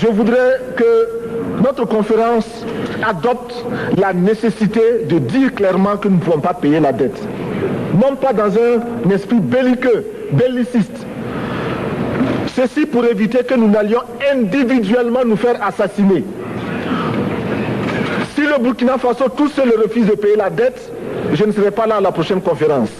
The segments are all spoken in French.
Je voudrais que notre conférence adopte la nécessité de dire clairement que nous ne pouvons pas payer la dette. Non pas dans un esprit belliqueux, belliciste. Ceci pour éviter que nous n'allions individuellement nous faire assassiner. Si le Burkina Faso tout seul refuse de payer la dette, je ne serai pas là à la prochaine conférence.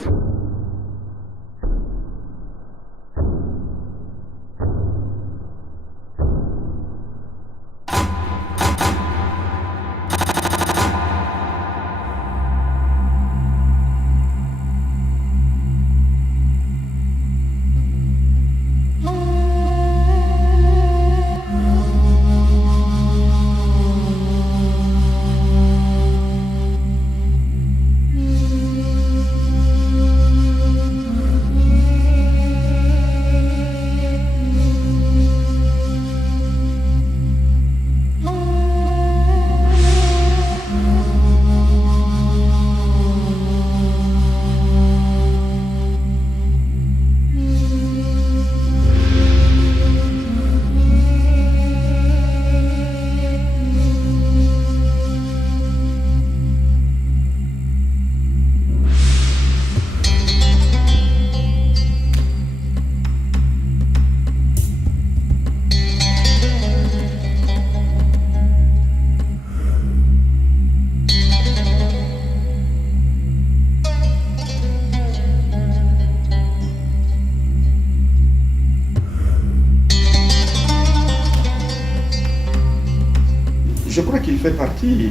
Je crois qu'il fait partie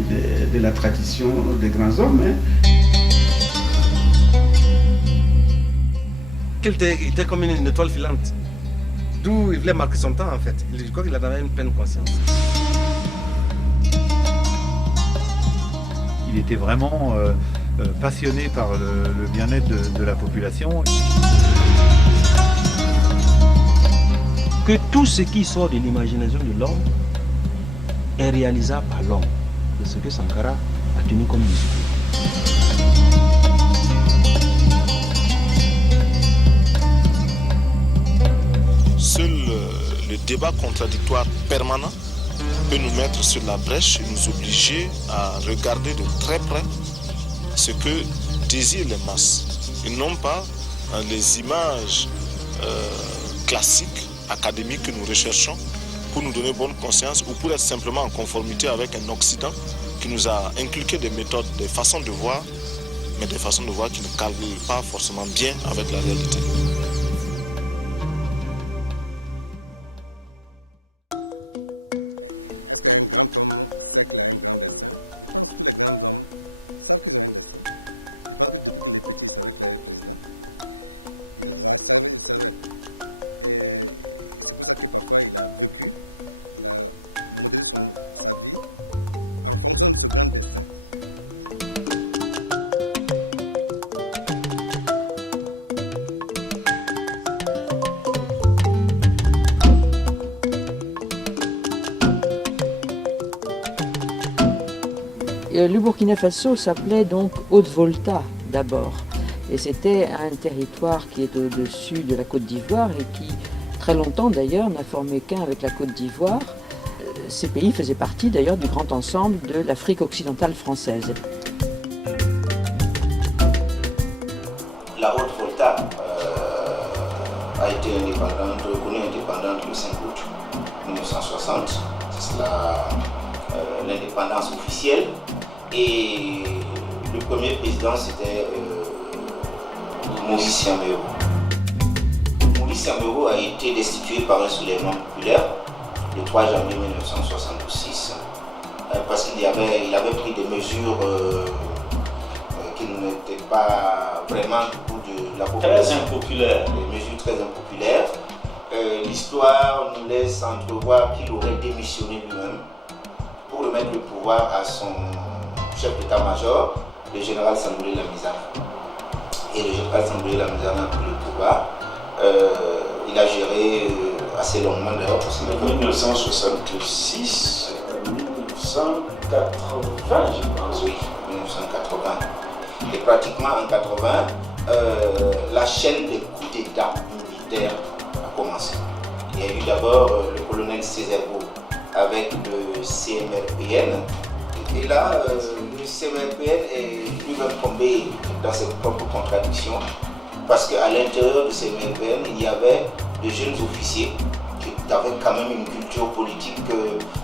de la tradition des grands hommes. Il était comme une étoile filante. D'où il voulait marquer son temps en fait. Je crois qu'il en avait une pleine conscience. Il était vraiment passionné par le bien-être de la population. Que tout ce qui sort de l'imagination de l'homme est réalisable par l'homme. C'est ce que Sankara a tenu comme discours. Seul le débat contradictoire permanent peut nous mettre sur la brèche et nous obliger à regarder de très près ce que désirent les masses et non pas les images classiques, académiques que nous recherchons pour nous donner bonne conscience ou pour être simplement en conformité avec un Occident qui nous a inculqué des méthodes, des façons de voir, mais des façons de voir qui ne calent pas forcément bien avec la réalité. Est-ce qu'un grand homme sait qu'il a un grand destin? Je pense que tous les grands hommes savent qu'ils ont un destin. Je pense que depuis qu'il est petit, il savait qu'il allait être président. Il savait. Et c'est pour ça que parfois il a vécu, il a modélé sa vie en fonction de ce grand destin. Le Burkina Faso s'appelait donc Haute-Volta d'abord. Et c'était un territoire qui est au-dessus de la Côte d'Ivoire et qui, très longtemps d'ailleurs, n'a formé qu'un avec la Côte d'Ivoire. Ces pays faisaient partie d'ailleurs du grand ensemble de l'Afrique occidentale française. La Haute-Volta a été reconnue indépendante le 5 août 1960. C'est l'indépendance officielle. Et le premier président, c'était Maurice Siaméo. Maurice Siaméo a été destitué par un soulèvement populaire le 3 janvier 1966 parce qu'il avait pris des mesures qui n'étaient pas vraiment du goût de la population. Très impopulaires. Des mesures très impopulaires. L'histoire nous laisse entrevoir qu'il aurait démissionné lui-même pour remettre le pouvoir à son chef d'état-major, le général Sangoulé Lamizana. Et le général Sangoulé Lamizana a pris le pouvoir. Il a géré assez longuement d'ailleurs. De 1966 à 1980, je pense. Oui, 1980. Et pratiquement en 80, la chaîne des coups d'État militaires a commencé. Il y a eu d'abord le colonel Césaire Beau avec le CMRPN. Et là, le CMRPN est lui-même tombé dans ses propres contradictions parce qu'à l'intérieur du CMRPN, il y avait de jeunes officiers qui avaient quand même une culture politique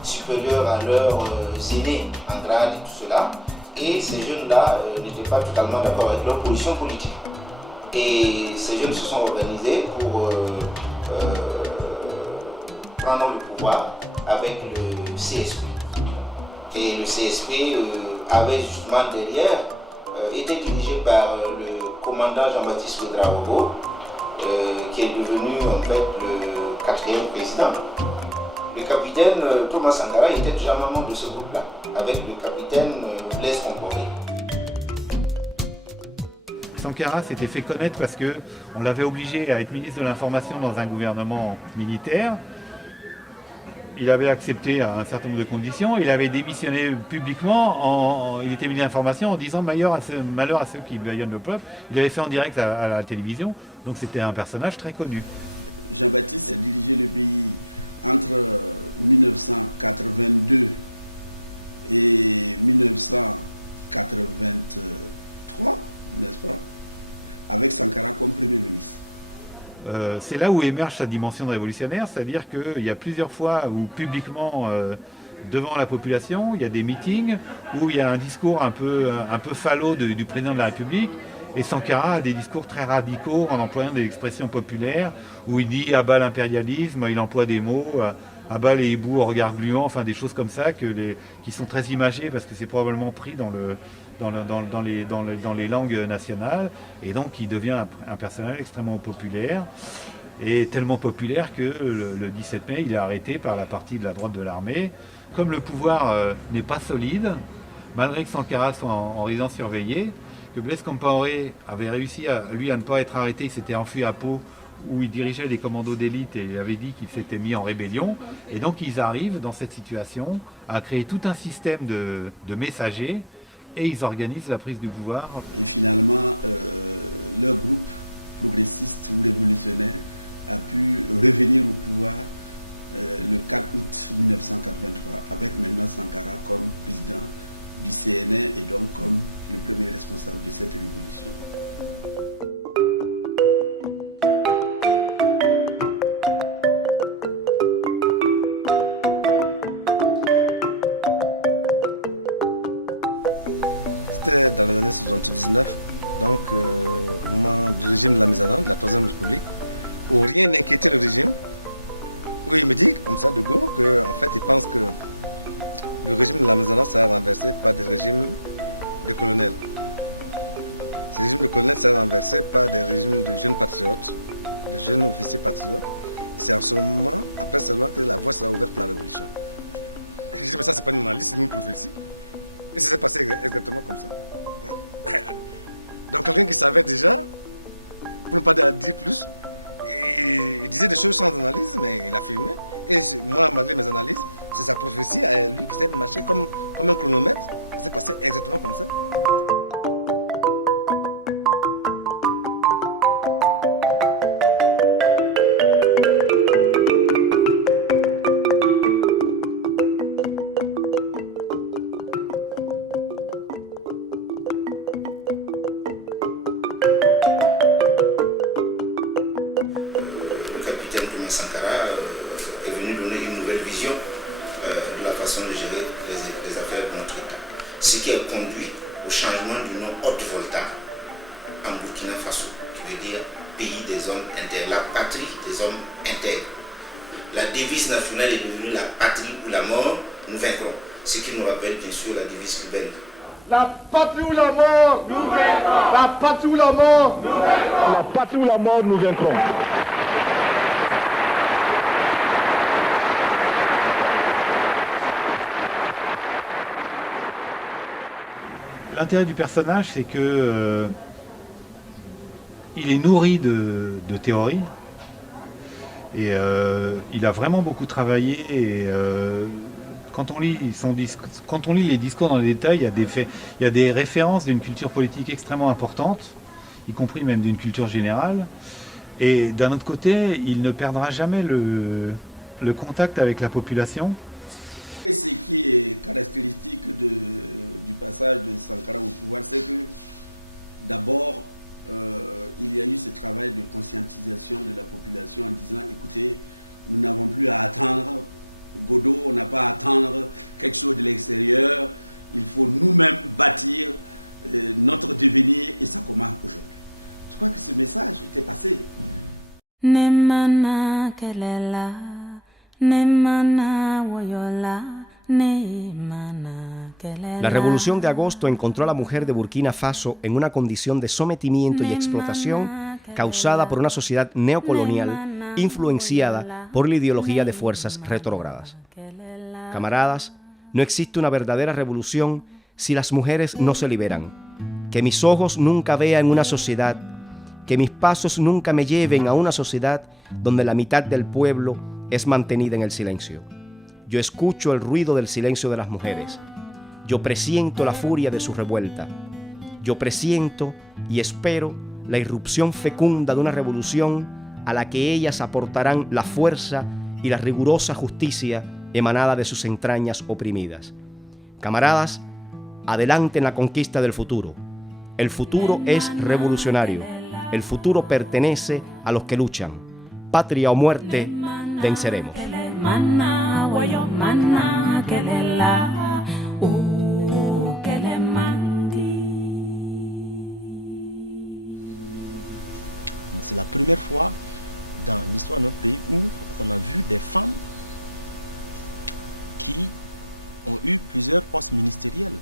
supérieure à leurs aînés en grade et tout cela. Et ces jeunes-là n'étaient pas totalement d'accord avec leur position politique. Et ces jeunes se sont organisés pour prendre le pouvoir avec le CSP. Et le CSP avait justement derrière été dirigé par le commandant Jean-Baptiste Ouedraogo, qui est devenu en fait le 4e président. Le capitaine Thomas Sankara était déjà membre de ce groupe-là, avec le capitaine Blaise Compaoré. Sankara s'était fait connaître parce qu'on l'avait obligé à être ministre de l'Information dans un gouvernement militaire. Il avait accepté à un certain nombre de conditions. Il avait démissionné publiquement. Il était ministre de l'Information en disant malheur à ceux qui bâillonnent le peuple. Il avait fait en direct à la télévision. Donc c'était un personnage très connu. Jean-Baptiste a dirigé le pays entre 1982 et 1983, n'est-ce pas, avec Sankara comme Premier ministre. C'est là où émerge sa dimension révolutionnaire, c'est-à-dire qu'il y a plusieurs fois où publiquement, devant la population, il y a des meetings où il y a un discours un peu falot du président de la République. Et Sankara a des discours très radicaux en employant des expressions populaires où il dit « à bas l'impérialisme », il emploie des mots « à bas les hiboux au regard gluant », enfin des choses comme ça qui sont très imagées parce que c'est probablement pris dans les langues nationales. Et donc il devient un personnage extrêmement populaire et tellement populaire que le 17 mai, il est arrêté par la partie de la droite de l'armée. Comme le pouvoir n'est pas solide, malgré que Sankara soit en résidence surveillée, que Blaise Compaoré avait réussi à ne pas être arrêté, il s'était enfui à Pau où il dirigeait les commandos d'élite et il avait dit qu'il s'était mis en rébellion. Et donc ils arrivent dans cette situation à créer tout un système de messagers et ils organisent la prise du pouvoir. Et finalement, leur groupe progressiste ou révolutionnaire a pu revenir au pouvoir le 4 août 1983 avec maintenant Sankara comme président du CNR et donc comme le premier responsable de cette révolution. C'était dans les années 79, donc au moment du régime de la mise en œuvre de la Troisième République, où rien n'inquiétait le régime, où il me dit comme ça de go qu'en fait il pense que le régime de la mise en œuvre sera renversé par des régimes de colonels. Ces régimes de colonels seront renversés par des régimes de jeunes patriotes, de jeunes officiers patriotes. Et c'est en ce moment, après seulement, que la voie sera ouverte pour la révolution. Et je dis, mais ça, c'est pas une analyse, c'est une prophétie. Et ça s'est passé exactement comme ça. Donc quelqu'un qui savait déjà, pour ne pas dire plus, il disait des choses sans analyse, mais il affirmait. Et moi, malgré mes analyses, c'est sa prophétie à lui qui s'est marché comme un chronomètre. Ça s'est passé exactement comme ça. La patrie ou la mort, nous vaincrons. La patrie ou la mort, nous vaincrons. La patrie ou la mort, nous vaincrons. L'intérêt du personnage, c'est que il est nourri de théories et il a vraiment beaucoup travaillé. Et quand on lit les discours dans les détails, il y a des références d'une culture politique extrêmement importante, y compris même d'une culture générale. Et d'un autre côté, il ne perdra jamais le contact avec la population. Et ce qui est caractéristique du passage de Sankara au pouvoir, c'est que d'abord, il y a eu ce travail de conscientisation de la population en disant, écoutez, nous n'avons plus à attendre Godot, on n'a pas à attendre quelque chose de l'extérieur, il faut nous-mêmes bâtir notre devenir et ça commence aujourd'hui. Je crois que ce message était passé. La revolución de agosto encontró a la mujer de Burkina Faso en una condición de sometimiento y explotación causada por una sociedad neocolonial influenciada por la ideología de fuerzas retrógradas. Camaradas, no existe una verdadera revolución si las mujeres no se liberan. Que mis ojos nunca vean una sociedad, que mis pasos nunca me lleven a una sociedad donde la mitad del pueblo es mantenida en el silencio. Yo escucho el ruido del silencio de las mujeres. Yo presiento la furia de su revuelta. Yo presiento y espero la irrupción fecunda de una revolución a la que ellas aportarán la fuerza y la rigurosa justicia emanada de sus entrañas oprimidas. Camaradas, adelante en la conquista del futuro. El futuro es revolucionario. El futuro pertenece a los que luchan. Patria o muerte, venceremos. C'est la première fois dans l'histoire de notre pays où on a vu des femmes qui ont eu plusieurs postes ministériels.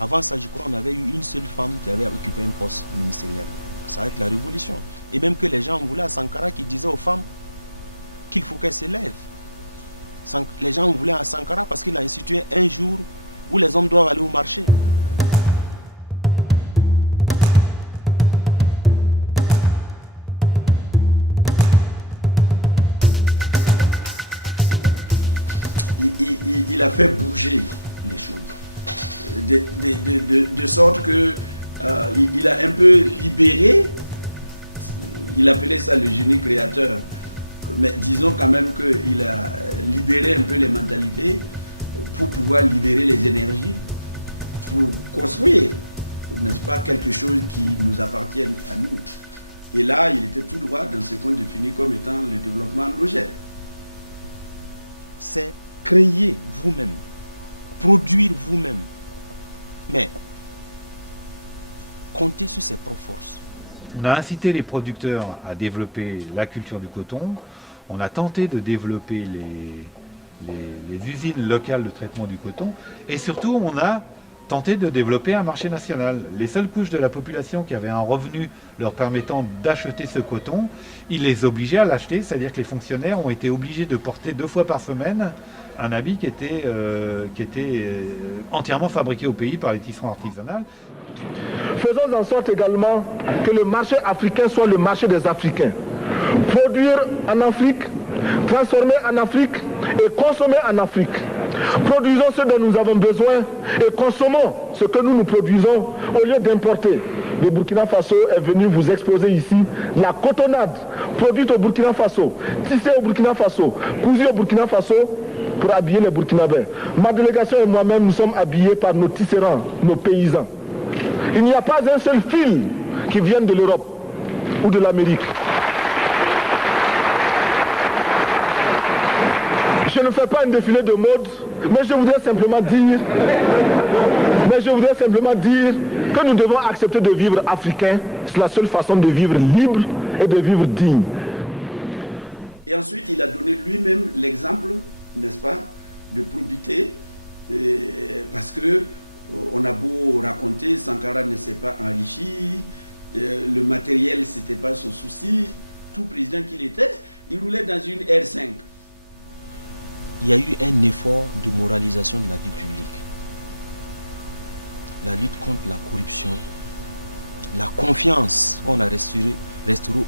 Avant ça, je crois qu'on avait eu une seule femme qui avait occupé un poste ministériel. C'est avec la révolution. Et même que les gens voulaient à Sankara qui disait aux femmes qu'il faut qu'elles s'élèvent. Les gens voulaient à Sankara parce qu'il a institué un jour où les hommes doivent aller au marché. Il a fait bouger les choses, de sorte que il a un peu libéré, il appelait ça le génie créateur, mais disons quand même qu'il a libéré un peu les mentalités pour pouvoir libérer les énergies, pour construire, n'est-ce pas, quelque chose qui nous appartienne à nous. Et là, il était tout droit dans ce qu'on définit comme étant le développement endogène. C'est créer vous-même, produire vous-même, mais compter sur ses propres forces. On a incité les producteurs à développer la culture du coton, on a tenté de développer les usines locales de traitement du coton, et surtout on a tenté de développer un marché national. Les seules couches de la population qui avaient un revenu leur permettant d'acheter ce coton, ils les obligeaient à l'acheter, c'est-à-dire que les fonctionnaires ont été obligés de porter 2 fois par semaine un habit qui était entièrement fabriqué au pays par les tisserands artisanales. Faisons en sorte également que le marché africain soit le marché des Africains. Produire en Afrique, transformer en Afrique et consommer en Afrique. Produisons ce dont nous avons besoin et consommons ce que nous produisons au lieu d'importer. Le Burkina Faso est venu vous exposer ici la cotonnade produite au Burkina Faso, tissée au Burkina Faso, cousue au Burkina Faso pour habiller les Burkinabés. Ma délégation et moi-même, nous sommes habillés par nos tisserands, nos paysans. Il n'y a pas un seul fil qui vienne de l'Europe ou de l'Amérique. Je ne fais pas un défilé de mode, mais je voudrais simplement dire que nous devons accepter de vivre africain. C'est la seule façon de vivre libre et de vivre digne. Et ensuite, il a donné lui-même l'exemple, n'est-ce pas, de probité, parce que on a beau raconter, Sankara ne s'est pas enrichi, le matériel, c'était pas son souci. Tout président qu'il était, il roulait dans une R5. Il y a eu un effort de moralisation de la vie publique. La lutte contre la corruption, la confiance qu'on a restaurée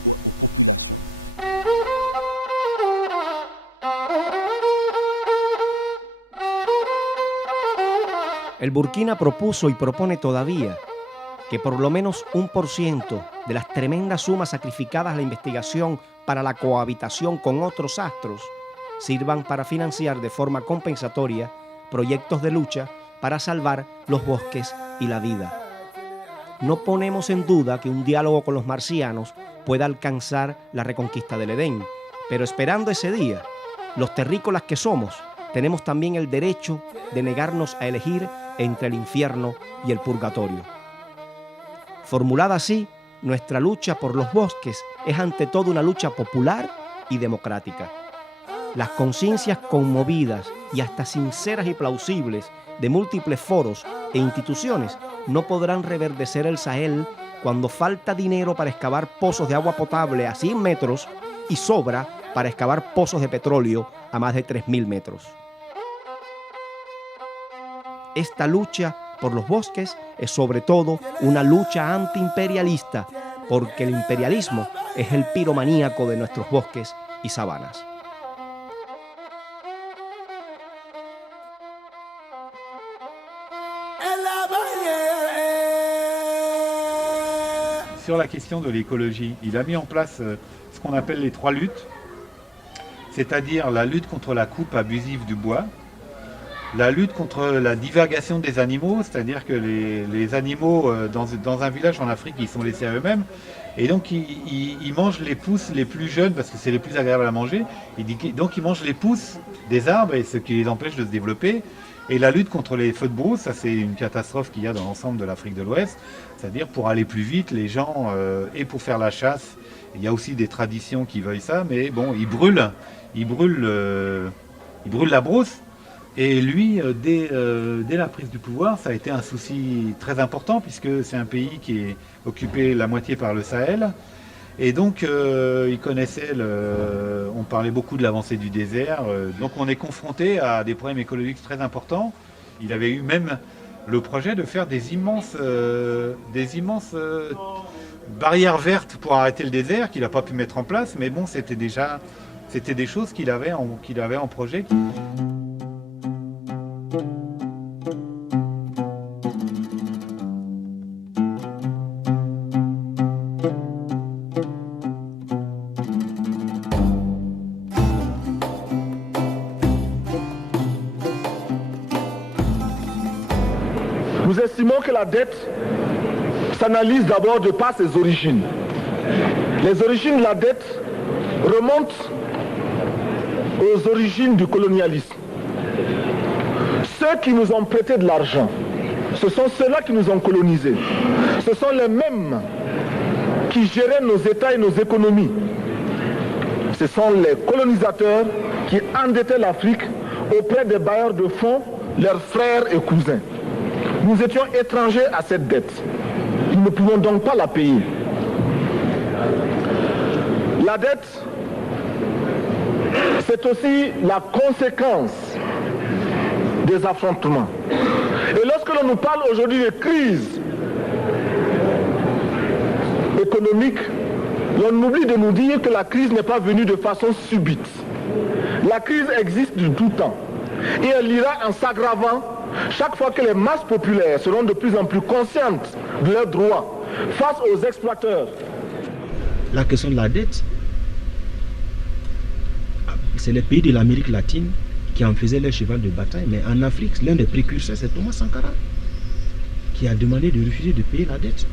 aux populations. El Burkina propuso y propone todavía que por lo menos 1% de las tremendas sumas sacrificadas a la investigación para la cohabitación con otros astros sirvan para financiar de forma compensatoria proyectos de lucha para salvar los bosques y la vida. No ponemos en duda que un diálogo con los marcianos pueda alcanzar la reconquista del Edén, pero esperando ese día, los terrícolas que somos, tenemos también el derecho de negarnos a elegir entre el infierno y el purgatorio. Formulada así, nuestra lucha por los bosques es ante todo una lucha popular y democrática. Las conciencias conmovidas y hasta sinceras y plausibles de múltiples foros e instituciones no podrán reverdecer el Sahel cuando falta dinero para excavar pozos de agua potable a 100 metros y sobra para excavar pozos de petróleo a más de 3.000 metros. Esta lucha por los bosques es sobre todo una lucha antiimperialista, porque el imperialismo es el piromaníaco de nuestros bosques y sabanas. Sur la question de l'écologie, il a mis en place ce qu'on appelle les 3 luttes, c'est-à-dire la lutte contre la coupe abusive du bois, la lutte contre la divagation des animaux, c'est-à-dire que les animaux dans un village en Afrique, ils sont laissés à eux-mêmes, et donc ils mangent les pousses les plus jeunes parce que c'est les plus agréables à manger, donc ils mangent les pousses des arbres et ce qui les empêche de se développer. Et la lutte contre les feux de brousse, ça c'est une catastrophe qu'il y a dans l'ensemble de l'Afrique de l'Ouest, c'est-à-dire pour aller plus vite, les gens, et pour faire la chasse, il y a aussi des traditions qui veuillent ça, mais bon, ils brûlent la brousse. Et lui, dès la prise du pouvoir, ça a été un souci très important puisque c'est un pays qui est occupé la moitié par le Sahel. Et donc, il connaissait, on parlait beaucoup de l'avancée du désert. Donc on est confronté à des problèmes écologiques très importants. Il avait eu même le projet de faire des immenses barrières vertes pour arrêter le désert qu'il n'a pas pu mettre en place. Mais bon, c'était des choses qu'il avait en projet. Nous estimons que la dette s'analyse d'abord de par ses origines. Les origines de la dette remontent aux origines du colonialisme. Ceux qui nous ont prêté de l'argent, ce sont ceux-là qui nous ont colonisés. Ce sont les mêmes qui géraient nos États et nos économies. Ce sont les colonisateurs qui endettaient l'Afrique auprès des bailleurs de fonds, leurs frères et cousins. Nous étions étrangers à cette dette. Nous ne pouvons donc pas la payer. La dette, c'est aussi la conséquence des affrontements. Et lorsque l'on nous parle aujourd'hui de crise économique, l'on oublie de nous dire que la crise n'est pas venue de façon subite. La crise existe de tout temps. Et elle ira en s'aggravant chaque fois que les masses populaires seront de plus en plus conscientes de leurs droits face aux exploiteurs. La question de la dette, c'est les pays de l'Amérique latine qui en faisaient leur cheval de bataille, mais en Afrique, l'un des précurseurs, c'est Thomas Sankara, qui a demandé de refuser de payer la dette.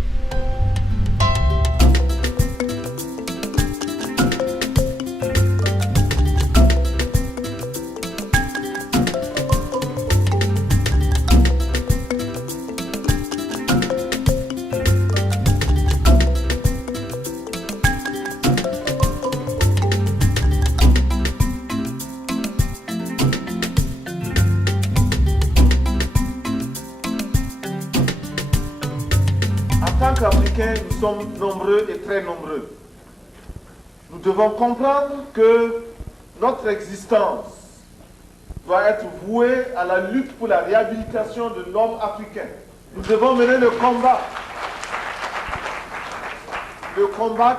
En tant qu'Africains, nous sommes nombreux et très nombreux. Nous devons comprendre que notre existence doit être vouée à la lutte pour la réhabilitation de l'homme africain. Nous devons mener le combat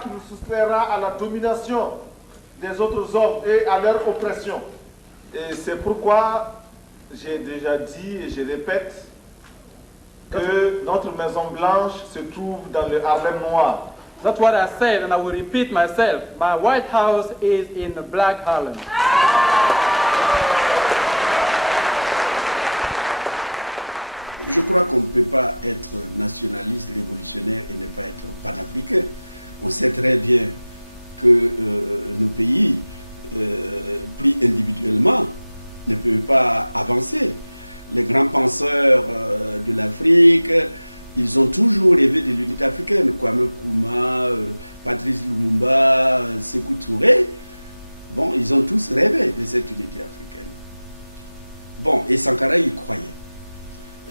qui nous soustraira à la domination des autres hommes et à leur oppression. Et c'est pourquoi j'ai déjà dit et je répète que notre Maison Blanche se trouve dans le Harlem noir. That's what I said, and I will repeat myself. My White House is in the Black Harlem. Je crois qu'on ne peut pas être nationaliste, révolutionnaire et ne pas être panafricain. On sait très bien que nos pays, pris individuellement, ne peuvent pas avancer. Les grands penseurs de l'Afrique, ils ont toujours rêvé de l'unité africaine. Kwame Nkrumah, Patrice Lumumba, Sékou Touré, bon, ils ont tous rêvé de cette unité africaine. Bon, et Sankara y croyait.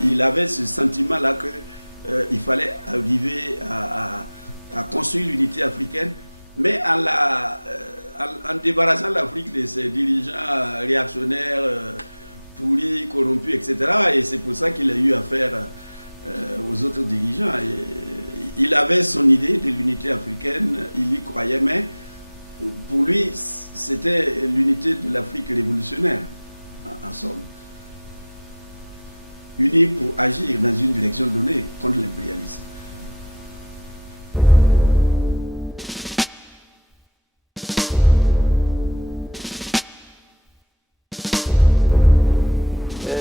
Il avait ce sentiment-là qu'il fallait arriver à construire l'unité africaine, mais en débarrassant l'Afrique de ses dirigeants réactionnaires, pourris, corrompus, etc. Et c'est pour ça qu'il a eu affaire aux autres dirigeants. Et il avait son idée de l'unité africaine, il y croyait, mais pour lui, c'était l'unité de l'Afrique révolutionnaire, en somme. Unis pour agir dans une direction donnée contre l'impérialisme.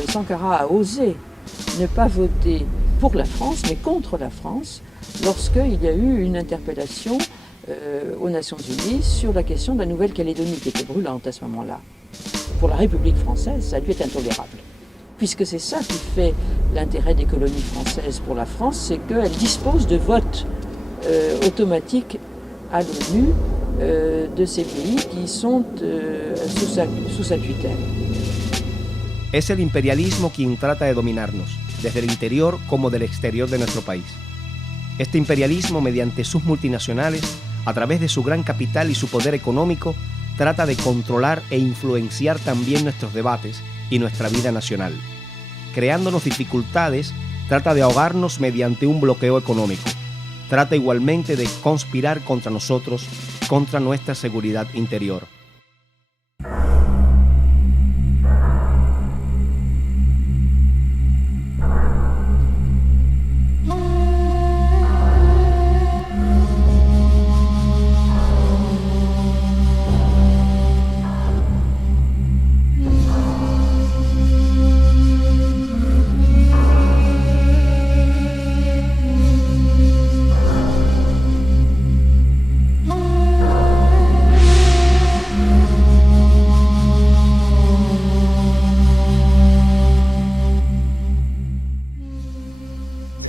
Sankara a osé ne pas voter pour la France, mais contre la France, lorsqu'il y a eu une interpellation aux Nations Unies sur la question de la Nouvelle-Calédonie, qui était brûlante à ce moment-là. Pour la République française, ça lui est intolérable. Puisque c'est ça qui fait l'intérêt des colonies françaises pour la France, c'est qu'elles disposent de votes automatiques à l'ONU de ces pays qui sont sous sa tutelle. Es el imperialismo quien trata de dominarnos, desde el interior como del exterior de nuestro país. Este imperialismo, mediante sus multinacionales, a través de su gran capital y su poder económico, trata de controlar e influenciar también nuestros debates y nuestra vida nacional. Creándonos dificultades, trata de ahogarnos mediante un bloqueo económico. Trata igualmente de conspirar contra nosotros, contra nuestra seguridad interior.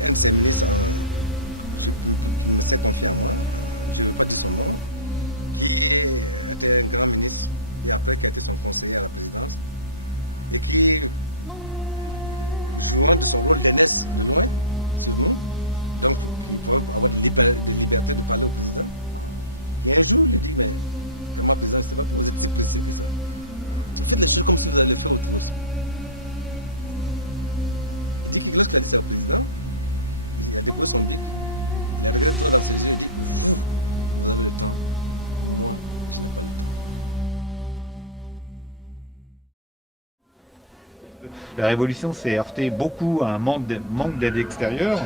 Un de ces ministres, qui me s'est confié à moi, je ne veux pas dire son nom, qui était un grand ministre et après qui a été son conseiller à la présidence et qui, jouant de son rôle d'aînesse de loin sur nous, donc il faut avoir de liberté de parler au président, et un jour il lui dit, mais comment président, je ne sais pas pourquoi vous êtes si pressé que ça. Faites les choses comme si vous allez faire autre chose. Il dit que lorsqu'il a dit ça au président, il a déposé son bic, il a regardé droit dans ses yeux et dit, vous avez le temps, moi, je n'ai pas le temps. La révolution s'est heurtée beaucoup à un manque d'aide extérieure,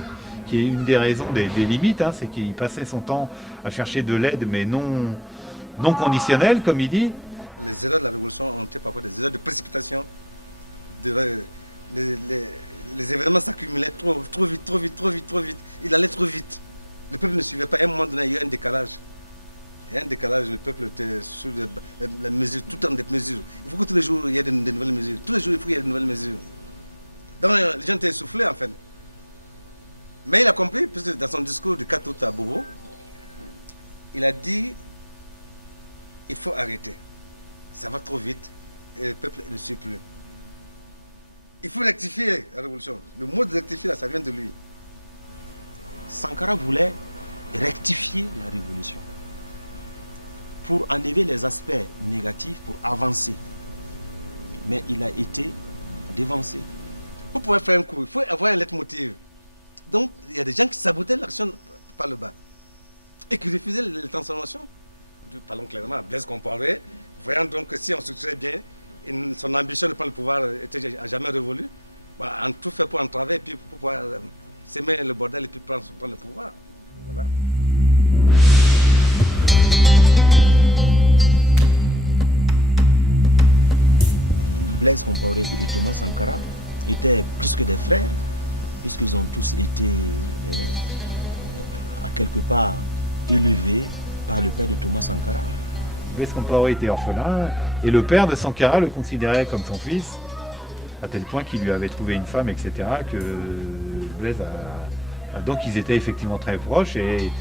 qui est une des raisons des limites, hein, c'est qu'il passait son temps à chercher de l'aide, mais non conditionnelle, comme il dit. Les erreurs de la révolution ont été parfois des erreurs de précipitation. Les événements s'accumulaient trop vite. Il allait trop vite. Le peuple ne suivait pas. À un moment donné, il y a eu un décalage. Il y a un décalage, le peuple était sous la mesure, tout le temps des mesures. Il faut que tous les jours, il y ait des nouvelles mesures. Tous les jours, il faut qu'il y ait de nouvelles mesures. Donc, les gens étaient essoufflés, en fait. Mais il a compris, puisque dans son discours du 4 août à Bobo, il a dit, il faut arrêter. Ça va trop vite et le peuple ne suit plus. Il faut rectifier la révolution. Le mot de rectifier, là, ça vient de lui. Sankara voulait rectifier la révolution pour enlever les aspects négatifs, pour avancer. Mais il a été dévancé. Pour pouvoir faire un coup, il faut avoir un leitmotiv. Donc, il y a des gens qui sabotaient l'action par le bas et qui refusaient les transformations. Parlons clairement, Blaise Compaoré, voyant donc que si on structurait bien, son ambition de prendre le pouvoir n'a jamais révolu. On tout fait pour entraver et puis pour pouvoir s'aimer le bordel et puis prendre le pouvoir. Voilà. Blaise Compaoré et Thomas Sankara étaient plus que des frères. puisqu'ils ont tous été à quelque part élevés par le père de Thomas Sankara. Blaise Compaoré était orphelin et le père de Sankara le considérait comme son fils, à tel point qu'il lui avait trouvé une femme, etc. que Blaise a... Donc ils étaient effectivement très proches et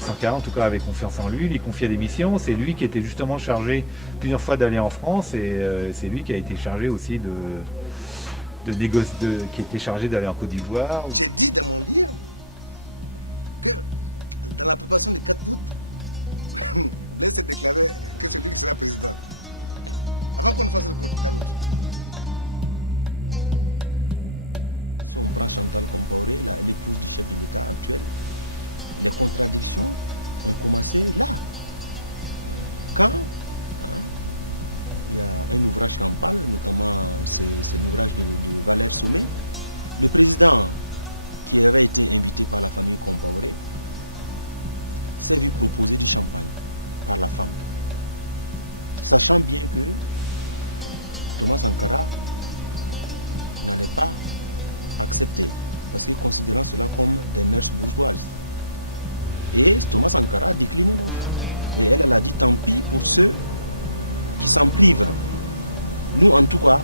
Sankara en tout cas avait confiance en lui, lui confiait des missions. C'est lui qui était justement chargé plusieurs fois d'aller en France et c'est lui qui a été chargé aussi qui était chargé d'aller en Côte d'Ivoire. J'ai dit dans mon livre que dans la préparation du 4 août, Blaise s'est déclaré que c'est lui qui sera président. Avant qu'on ne fasse le 4 août. Si on prend Chantal Compaoré, l'épouse du chef de l'État actuel, les contradictions ont commencé là. Quand il y a un ouvrage qui en parle, notamment c'est l'ouvrage de Valère Sommet, le président qui avait été invité par la famille Compaoré s'est vu proposer du champagne par la femme, sachant bien que Thomas Sankara n'allait pas accepter, parce que considérant cela comme des mœurs bourgeoises. Et Thomas Sankara a décliné l'offre. Et elle a dit tant pis pour ceux qui s'en privent. Nous, en tout cas,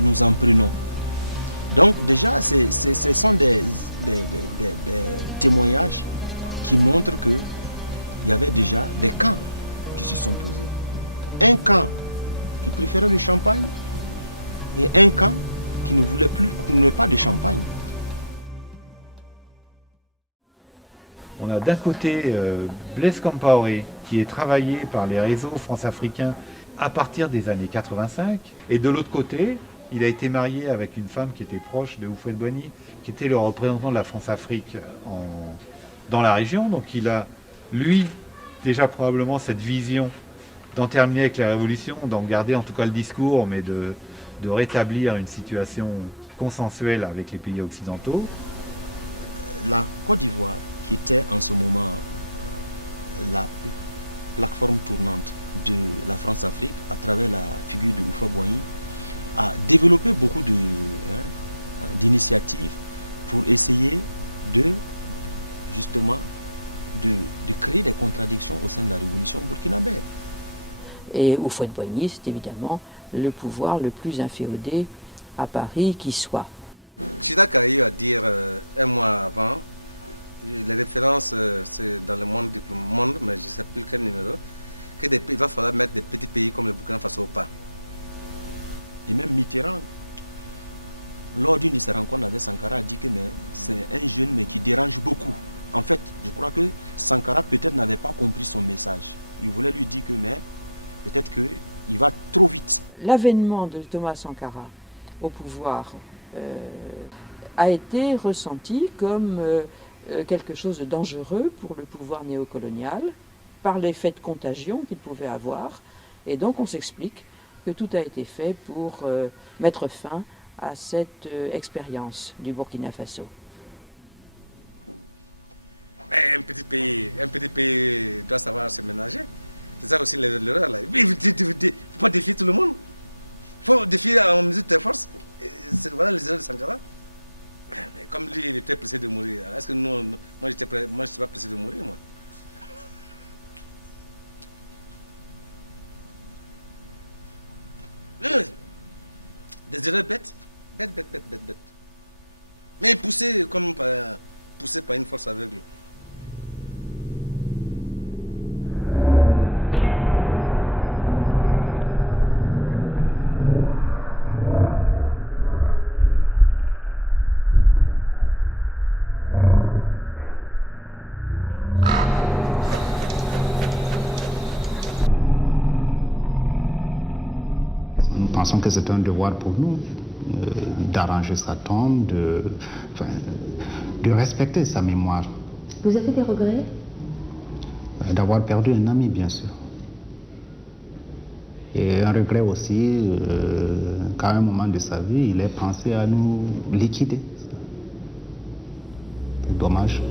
nous en prenons. Donc déjà, ce sont des témoignages qui montrent qu'il y avait déjà des camps qui se sont posés. Un camp qui préférait le champagne et un camp qui ne voulait pas de champagne. On a d'un côté Blaise Compaoré qui est travaillé par les réseaux france-africains à partir des années 85 et de l'autre côté, il a été marié avec une femme qui était proche de Houphouët-Boigny, qui était le représentant de la France-Afrique dans la région. Donc il a, lui, déjà probablement cette vision d'en terminer avec la révolution, d'en garder en tout cas le discours, mais de rétablir une situation consensuelle avec les pays occidentaux. La Côte d'Ivoire, qui était en ce moment la plateforme tournante de la France-Afrique à travers la figure de Houphouët-Boigny, a développé beaucoup d'initiatives pour essayer de créer des contradictions au sein de la révolution burkinabé. Et Houphouët-Boigny, c'est évidemment le pouvoir le plus inféodé à Paris qui soit. Chirac a eu à dire un mois avant, les références c'est dans le monde, mais je ne sais plus quel numéro, qu'il va falloir mettre des petits pays comme le Burkina Faso au pas. Et même Mitterrand, lors d'une de ses rencontres avec Sankara, a dit que c'est un jeune mais qui dérange beaucoup. En fait, je crois que Sankara peut-être n'avait pas compris son message. Il voulait lui dire que peut-être qu'il va trop vite. L'avènement de Thomas Sankara au pouvoir a été ressenti comme quelque chose de dangereux pour le pouvoir néocolonial, par l'effet de contagion qu'il pouvait avoir. Et donc on s'explique que tout a été fait pour mettre fin à cette expérience du Burkina Faso. Un petit pays doit savoir se ménager. C'est ça aussi l'erreur là. Il ne faut pas défier tout le monde. Il faut défier en mesure de tes forces. Voilà les erreurs de Sankara. Mais comme lui, il était pressé de mourir. Est-ce que moi, je n'étais pas pressé de mourir, moi? Des erreurs bêtes. Bêtes. Mais poussé par une force aveugle. Nous pensons que c'est un devoir pour nous d'arranger sa tombe, de respecter sa mémoire. Vous avez des regrets? D'avoir perdu un ami, bien sûr. Et un regret aussi qu'à un moment de sa vie, il ait pensé à nous liquider. C'est dommage.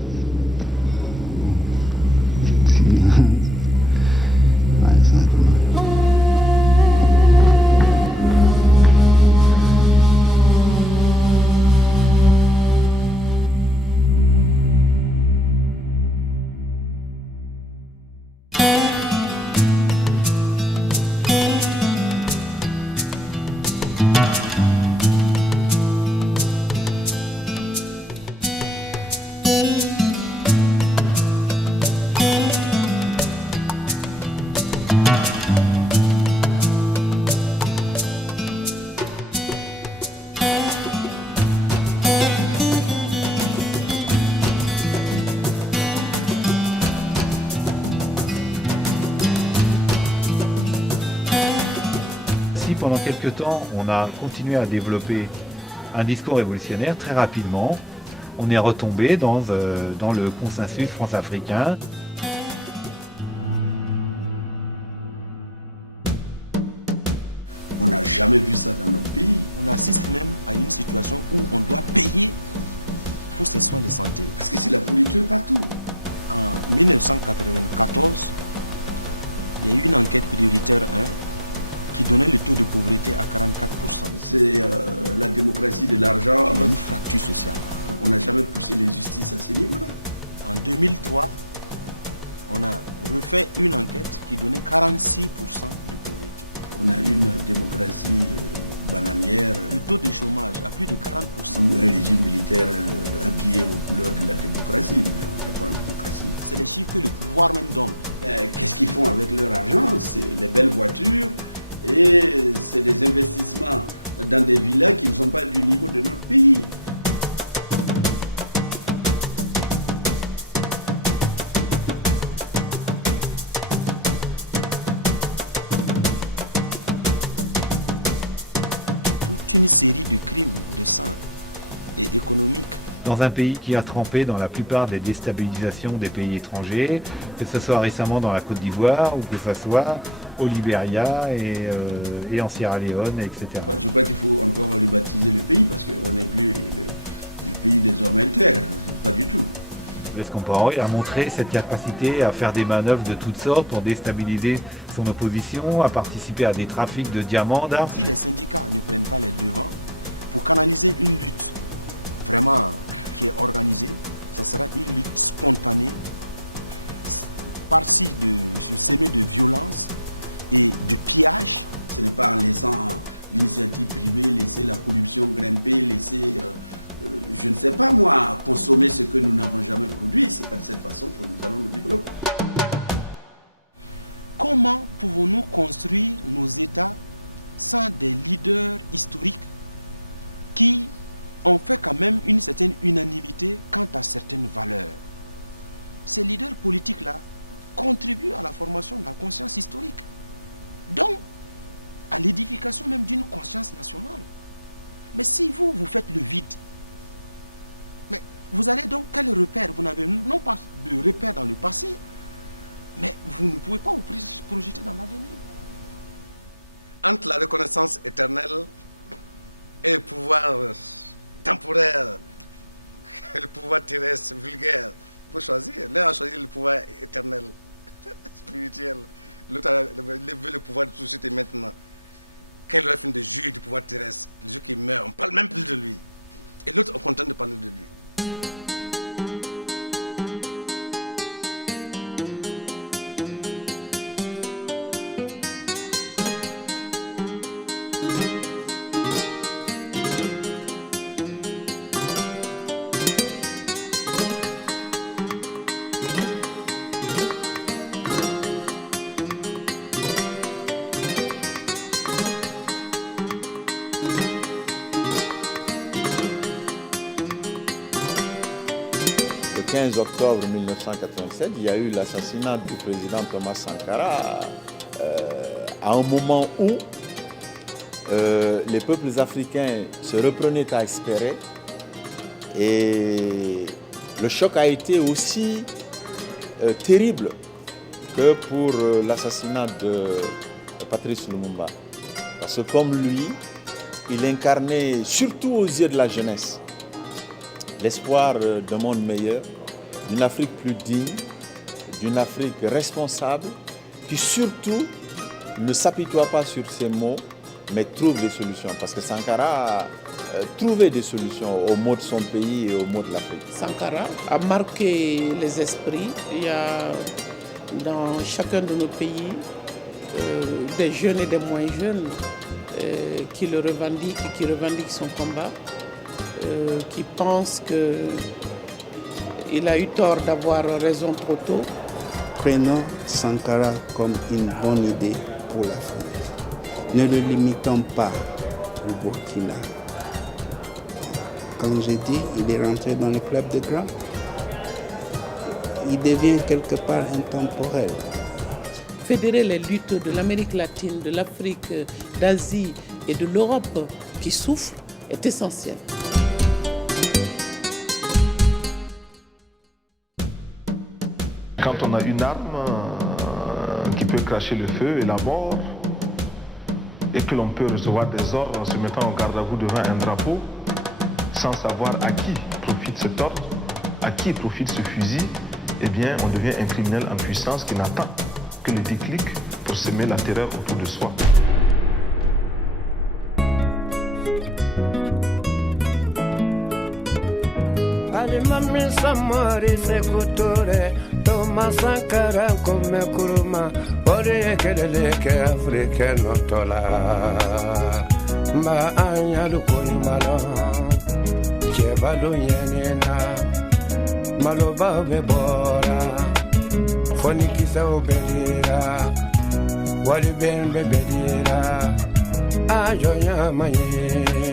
Ouais, c'est dommage. si pendant quelques temps, on a continué à développer un discours révolutionnaire, très rapidement, on est retombé dans le consensus france-africain. On n'a jamais vu ça dans notre pays. On assiste même à une situation où on doit payer pour ses soins de santé. Parce que c'est la pourriture partout. En 1994, il y a eu une enquête prioritaire 1 qui donnait le taux de pauvreté à 44%. C'est la démocratie de l'argent. Il y a une fracture sociale. On n'a jamais poussé les justices à ce niveau-là. En 2003, on a refait une enquête qui donnait 46% de pauvreté. On a une démocratie bananière. Le taux de chômage à plus de 40%. Ou un régime militaire habillé aux couleurs de la démocratie. C'est les chiffres que le pouvoir même donne. Qu'est-ce qu'ils font avec leur argent? C'est les belles voitures et c'est des investissements dans des villas qui ne sont pas du niveau de notre pays. Une série de crimes de sang et économiques. Dans un pays qui a trempé dans la plupart des déstabilisations des pays étrangers, que ce soit récemment dans la Côte d'Ivoire ou que ce soit au Libéria et en Sierra Leone, etc. Je crois qu'il faut encore rebaptiser le pays parce qu'on n'est plus le pays des hommes intègres, pas du tout. Est-ce qu'on peut a montré cette capacité à faire des manœuvres de toutes sortes pour déstabiliser son opposition, à participer à des trafics de diamants, d'armes? Si les syndicats ne prennent pas les devants pour canaliser une lutte vraiment qui est organisée, ça sera une lutte spontanée, par-ci semée de violence et de pillage. Ce n'est pas en laissant l'initiative privée, laisser la corruption grimper, laisser... je ne sais pas moi, consommer ce que nous n'avons jamais produit. C'est pas de cette façon que nous allons nous développer. Comment pouvons-nous construire nos États sans des leaders historiques qui ont fait quand même une certaine unanimité quant à certaines valeurs? Ces leaders politiques-là contribuent à la formation de la conscience historique, donc à l'édification même d'une conscience nationale. Mais si vous faites le vide, mais vous allez donc, quel repère? Vous n'avez non pas de repère dans le passé, mais vous ne pouvez pas vous projeter dans l'avenir. Entre la reconnaissance éternelle et le pouvoir temporaire, et le pouvoir terrestre, vulgaire, il faut choisir. L'un a choisi le pouvoir éternel, spirituel. L'autre veut le pouvoir de tout de suite et maintenant. Quand il aura fini de jouir du pouvoir terrestre, le jour qui meurt, on ne parle même plus de lui. Et l'autre, on est content de parler de lui. Le 15 octobre 1987, il y a eu l'assassinat du président Thomas Sankara à un moment où les peuples africains se reprenaient à espérer et le choc a été aussi terrible que pour l'assassinat de Patrice Lumumba. Parce que comme lui, il incarnait surtout aux yeux de la jeunesse l'espoir d'un monde meilleur, d'une Afrique plus digne, d'une Afrique responsable, qui surtout ne s'apitoie pas sur ses mots, mais trouve des solutions. Parce que Sankara a trouvé des solutions aux maux de son pays et aux maux de l'Afrique. Sankara a marqué les esprits. Il y a dans chacun de nos pays des jeunes et des moins jeunes qui le revendiquent et qui revendiquent son combat. Qui pense qu'il a eu tort d'avoir raison trop tôt. Prenons Sankara comme une bonne idée pour l'Afrique. Ne le limitons pas au Burkina. Comme j'ai dit, il est rentré dans le club des grands. Il devient quelque part intemporel. Fédérer les luttes de l'Amérique latine, de l'Afrique d'Asie et de l'Europe qui souffrent est essentielle. Quand on a une arme qui peut cracher le feu et la mort, et que l'on peut recevoir des ordres en se mettant au garde-à-vous devant un drapeau, sans savoir à qui profite cet ordre, à qui profite ce fusil, eh bien on devient un criminel en puissance qui n'attend que le déclic pour semer la terreur autour de soi. Alimami samari sekutore Toma Sankara kome kuruma Ore kelele ke Afrike notola Ma anyalu kuni malo Chevalu yenina Maloba bebora Foni kisa obelira Wali ben bebedira Ajo yamaye